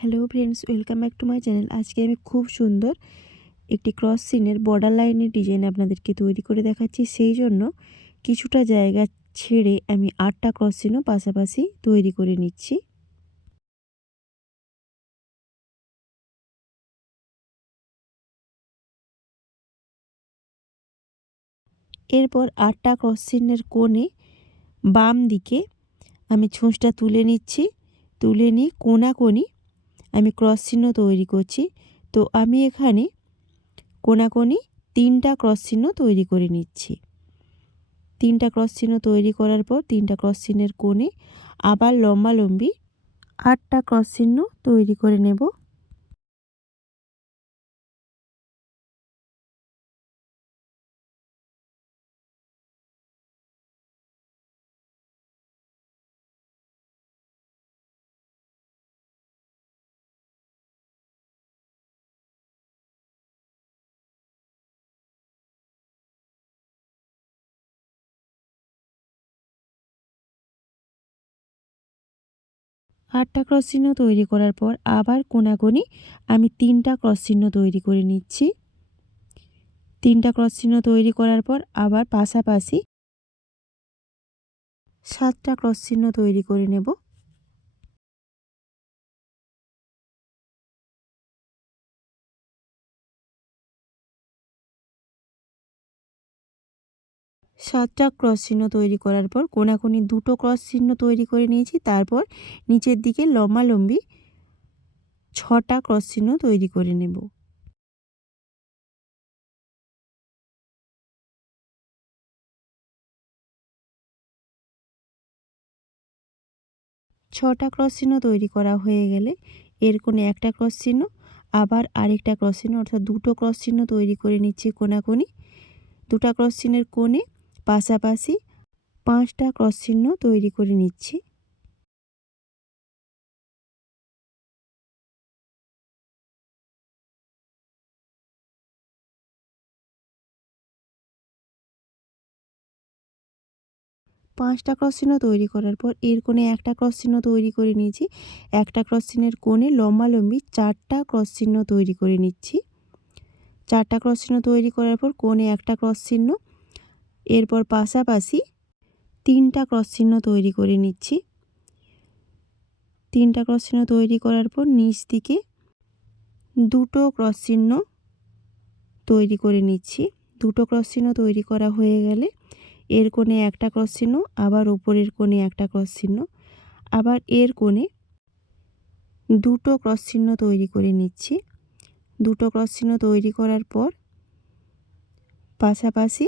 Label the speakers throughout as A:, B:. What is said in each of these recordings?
A: Hello friends, welcome back to my channel. আজকে আমি খুব সুন্দর একটি ক্রস সিনের বর্ডার লাইনের ডিজাইন আপনাদেরকে তৈরি করে দেখাচ্ছি। সেই জন্য কিছুটা জায়গা ছেড়ে আমি আটটা ক্রস সিনও পাশাপাশি তৈরি করে নিচ্ছি। এরপর আটটা ক্রস সিনের কোণে বাম দিকে আমি ছুঁচটা তুলে নিচ্ছি। তুলে নিয়ে কোনাকোনি আমি ক্রস চিহ্ন তৈরি করছি। তো আমি এখানে কোনাকোনি তিনটা ক্রস চিহ্ন তৈরি করে নিচ্ছি। তিনটা ক্রস চিহ্ন তৈরি করার পর তিনটা ক্রস চিহ্নের কোণে আবার লম্বালম্বি আটটা ক্রস চিহ্ন তৈরি করে নেব। আটটা ক্রস চিহ্ন তৈরি করার পর আবার কোনাগুনি আমি তিনটা ক্রস চিহ্ন তৈরি করে নিচ্ছি। তিনটা ক্রস চিহ্ন তৈরি করার পর আবার পাশাপাশি সাতটা ক্রস চিহ্ন তৈরি করে নেব। সাতটা ক্রস চিহ্ন তৈরি করার পর কোনাকুনি দুটো ক্রস চিহ্ন তৈরি করে নিয়েছি। তারপর নিচের দিকে লম্বালম্বি ছটা ক্রস চিহ্ন তৈরি করে নেব। ছটা ক্রস চিহ্ন তৈরি করা হয়ে গেলে এর কোণে একটা ক্রস চিহ্ন, আবার আরেকটা ক্রস চিহ্ন, অর্থাৎ দুটো ক্রস চিহ্ন তৈরি করে নিচ্ছি কোনাকুনি। দুটা ক্রস চিহ্নের কোণে পাশাপাশি পাঁচটা ক্রস চিহ্ন তৈরি করে নিচ্ছি। পাঁচটা ক্রস চিহ্ন তৈরি করার পর এর কোণে একটা ক্রস চিহ্ন তৈরি করে নিয়েছি। একটা ক্রস চিহ্নের কোণে লম্বালম্বি চারটা ক্রস চিহ্ন তৈরি করে নিচ্ছি। চারটা ক্রস চিহ্ন তৈরি করার পর কোণে একটা ক্রস চিহ্ন এরপর পাশাপাশি তিনটা ক্রস চিহ্ন তৈরি করে নিচ্ছি। তিনটা ক্রস চিহ্ন তৈরি করার পর নিচ দিকে দুটো ক্রস চিহ্ন তৈরি করে নিচ্ছি। দুটো ক্রস চিহ্ন তৈরি করা হয়ে গেলে এর কোণে একটা ক্রস চিহ্ন, আবার ওপরের কোণে একটা ক্রস চিহ্ন, আবার এর কোণে দুটো ক্রস চিহ্ন তৈরি করে নিচ্ছি। দুটো ক্রস চিহ্ন তৈরি করার পর পাশাপাশি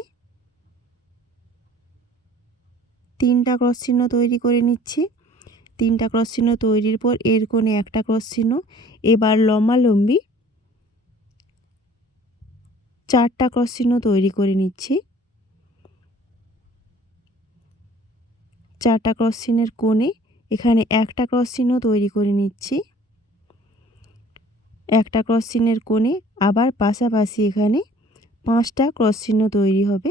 A: তিনটা ক্রস চিহ্ন তৈরি করে নিচ্ছি। তিনটা ক্রস চিহ্ন তৈরির পর এর কোণে একটা ক্রস চিহ্ন, এবার লম্বালম্বি চারটা ক্রস চিহ্ন তৈরি করে নিচ্ছি। চারটা ক্রস চিহ্নের কোণে এখানে একটা ক্রস চিহ্ন তৈরি করে নিচ্ছি। একটা ক্রস চিহ্নের কোণে আবার পাশাপাশি এখানে পাঁচটা ক্রস চিহ্ন তৈরি হবে।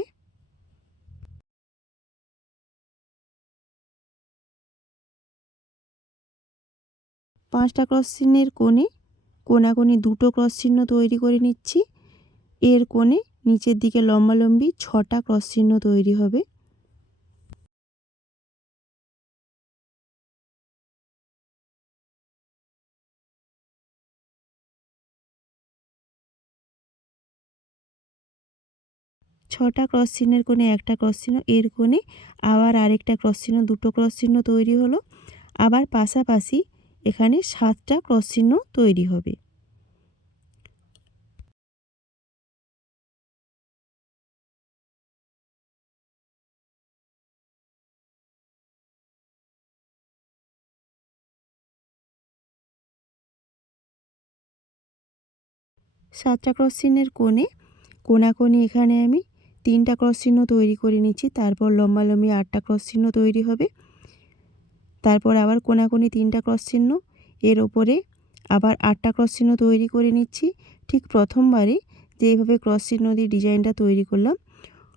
A: পাঁচটা ক্রস চিহ্নের কোণে কোনাকোনি দুটো ক্রস চিহ্ন তৈরি করে নিচ্ছি। এর কোণে নিচের দিকে লম্বালম্বি ছটা ক্রস চিহ্ন তৈরি হবে। ছটা ক্রস চিহ্নের কোণে একটা ক্রস চিহ্ন, এর কোণে আবার আরেকটা ক্রস চিহ্ন, দুটো ক্রস চিহ্ন তৈরি হলো। আবার পাশাপাশি এখানে সাতটা ক্রস চিহ্ন তৈরি হবে। সাতটা ক্রস চিহ্নের কোণে কোনাকোনি এখানে আমি তিনটা ক্রস চিহ্ন তৈরি করে নিচ্ছি, তারপর লম্বালম্বি আটটা ক্রস চিহ্ন তৈরি হবে। তারপর আবার কোনাকুনি তিনটা ক্রস চিহ্ন, এর ওপরে আবার আটটা ক্রস চিহ্ন তৈরি করে নিচ্ছি। ঠিক প্রথমবারে যেইভাবে ক্রস চিহ্ন দিয়ে ডিজাইনটা তৈরি করলাম,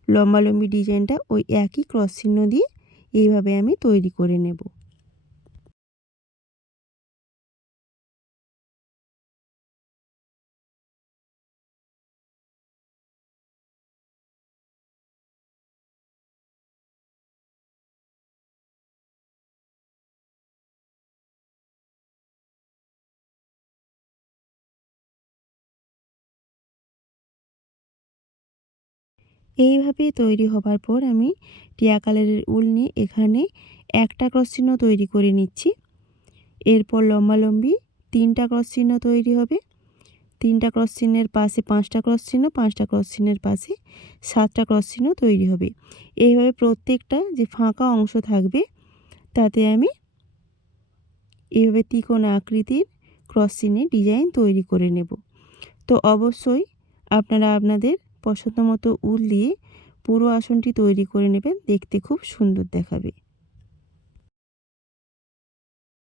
A: লম্বালম্বি ডিজাইনটা ওই একই ক্রস চিহ্ন দিয়ে এইভাবে আমি তৈরি করে নেব। এইভাবে তৈরি হবার পর আমি টিয়া কালারের উল নিয়ে এখানে একটা ক্রস চিহ্ন তৈরি করে নিচ্ছি। এরপর লম্বালম্বি তিনটা ক্রস চিহ্ন তৈরি হবে। তিনটা ক্রস চিহ্নের পাশে পাঁচটা ক্রস চিহ্ন, পাঁচটা ক্রস চিহ্নের পাশে সাতটা ক্রস চিহ্ন তৈরি হবে। এইভাবে প্রত্যেকটা যে ফাঁকা অংশ থাকবে, তাতে আমি এইভাবে ত্রিকোণ আকৃতির ক্রস চিহ্নের ডিজাইন তৈরি করে নেব। তো অবশ্যই আপনারা আপনাদের পছন্দ মতো উল দিয়ে পুরো আসনটি তৈরি করে নেবেন দেখতে খুব সুন্দর দেখাবে।